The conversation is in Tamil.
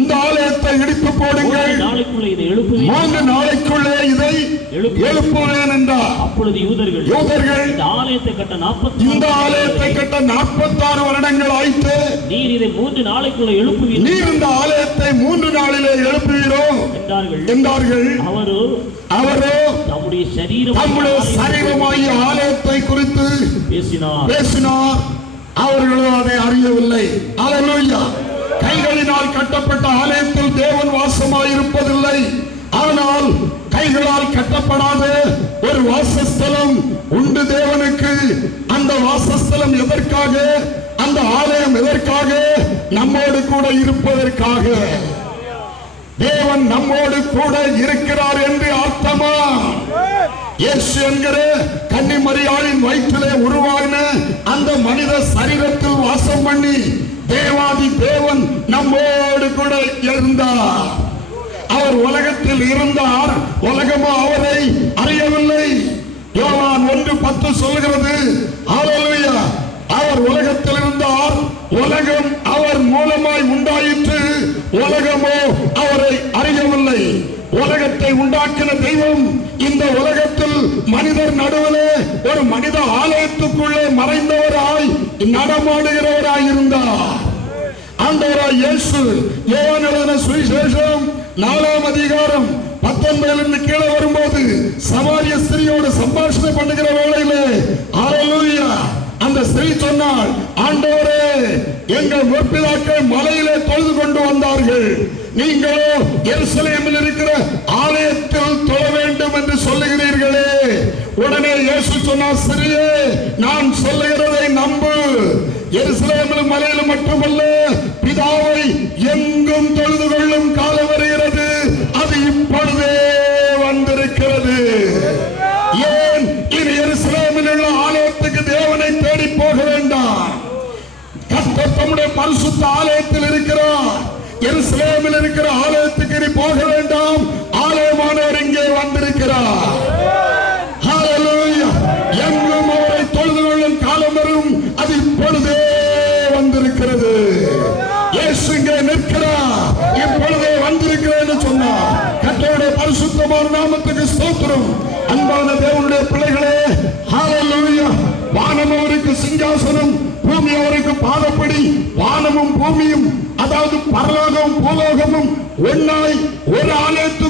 இந்த ஆலயத்தை இடித்து போடுங்கள், 3 நாளைக்குள்ளே இதை எழுப்புவேன் என்றார். அப்பொழுது யூதர்கள் இந்த ஆலயத்தை கட்ட 46 வருடங்கள் ஆயிற்று. நீர் இதை 3 நாளைக்குள்ளே எழுப்புவீர், நீர் இந்த ஆலயத்தை 3 நாளிலே எழுப்புவீரோ என்றார்கள். அவரோ தம்முடைய சரீரமாகிய ஆலயத்தை குறித்து பேசினார். அவர்களோ அதை அறியவில்லை. அல்லேலூயா. கைகளினால் கட்டப்பட்ட ஆலயத்தில் தேவன் வாசமாயிருப்பதில்லை. ஆனால் கைகளால் கட்டப்படாத ஒரு வாசஸ்தலம் உண்டு தேவனுக்கு. அந்த வாசஸ்தலம் எதற்காக? அந்த ஆலயம் எதற்காக? நம்மோடு கூட இருப்பதற்காக. தேவன் நம்மோடு கூட இருக்கிறார் என்று அர்த்தமா? இயேசு என்கிற கன்னிமரியாளின் வயிற்றிலே உருவாகின அந்த மனித சரீரத்தில் வாசம் பண்ணி தேவாதி தேவன் நம்மோடு கூட இருந்தார். அவர் உலகத்தில் இருந்தார், உலகமோ அவரை அறியவில்லை. யோவான் 1:10 சொல்கிறது. அல்லேலூயா. அவர் உலகத்தில் இருந்தார், உலகம் அவர் மூலமாய் உண்டாயிற்று, உலகமோ அவரை அறியவில்லை. உலகத்தை உண்டாக்கின தெய்வம் இந்த உலகத்தில் மனிதர் நடுவிலே ஒரு மனித ஆலயத்துக்குள்ளே மறைந்தவராய் நடமாடுகிறவராய் இருந்தார். ஆண்டவராய் இயேசு யோவான் எழுதின சுவிசேஷம் 4ஆம் அதிகாரம் 19 கீழே வரும்போது சமாரிய ஸ்திரியோடு சம்பாஷணை பண்ணுகிற வேளையிலே அல்லேலூயா, அந்த ஸ்திரீ சொன்னாள், ஆண்டவரே, எங்கள் முற்பிதாக்கள் மலையிலே தொழுது கொண்டு வந்தார்கள், நீங்களோ எருசலேமில் இருக்கிற ஆலயத்தில் தொழ வேண்டும் என்று சொல்லுகிறீர்களே. உடனே இயேசு சொன்னார், ஸ்திரியே, நான் சொல்லுகிறதை நம்பு. எருசலேமில் மலையில் மட்டுமல்ல, பிதாவை எங்கும் தொழுது கொள்ளும் காலம் வருகிறது, அது இப்பொழுதே வந்திருக்கிறது. ஏன் இனி எருசலேமில் உள்ள ஆலயத்துக்கு தேவனை தேடி போக வேண்டாம். கர்த்தர் தம்முடைய பரிசுத்த ஆலயத்தில் இருக்கிறார். எருசலேமில் இருக்கிற ஆலயத்துக்கு இனி போக வேண்டாம். ஆலயமானவர் இங்கே வந்திருக்கிறார். ஹல்லேலூயா. எங்கும் அவரை தொழுது கொள்ளும் காலம் வரும், அது இப்பொழுதே வந்திருக்கிறது. இயேசு இங்கே நிற்கிறார், இப்பொழுதே வந்திருக்கிறது என்று சொன்னார். கர்த்தருடைய பரிசுத்தமான நாமத்துக்கு ஸ்தோத்திரம். அன்பான தேவனுடைய பிள்ளைகளே, ஹல்லேலூயா. வானம் அவருக்கு சிங்காசனம், பூமி அவருக்கு பாதப்படி. வானமும் பூமியும், அதாவது பரலோகமும் பூலோகமும் ஒன்னாய் ஒரு ஆலயத்துக்கு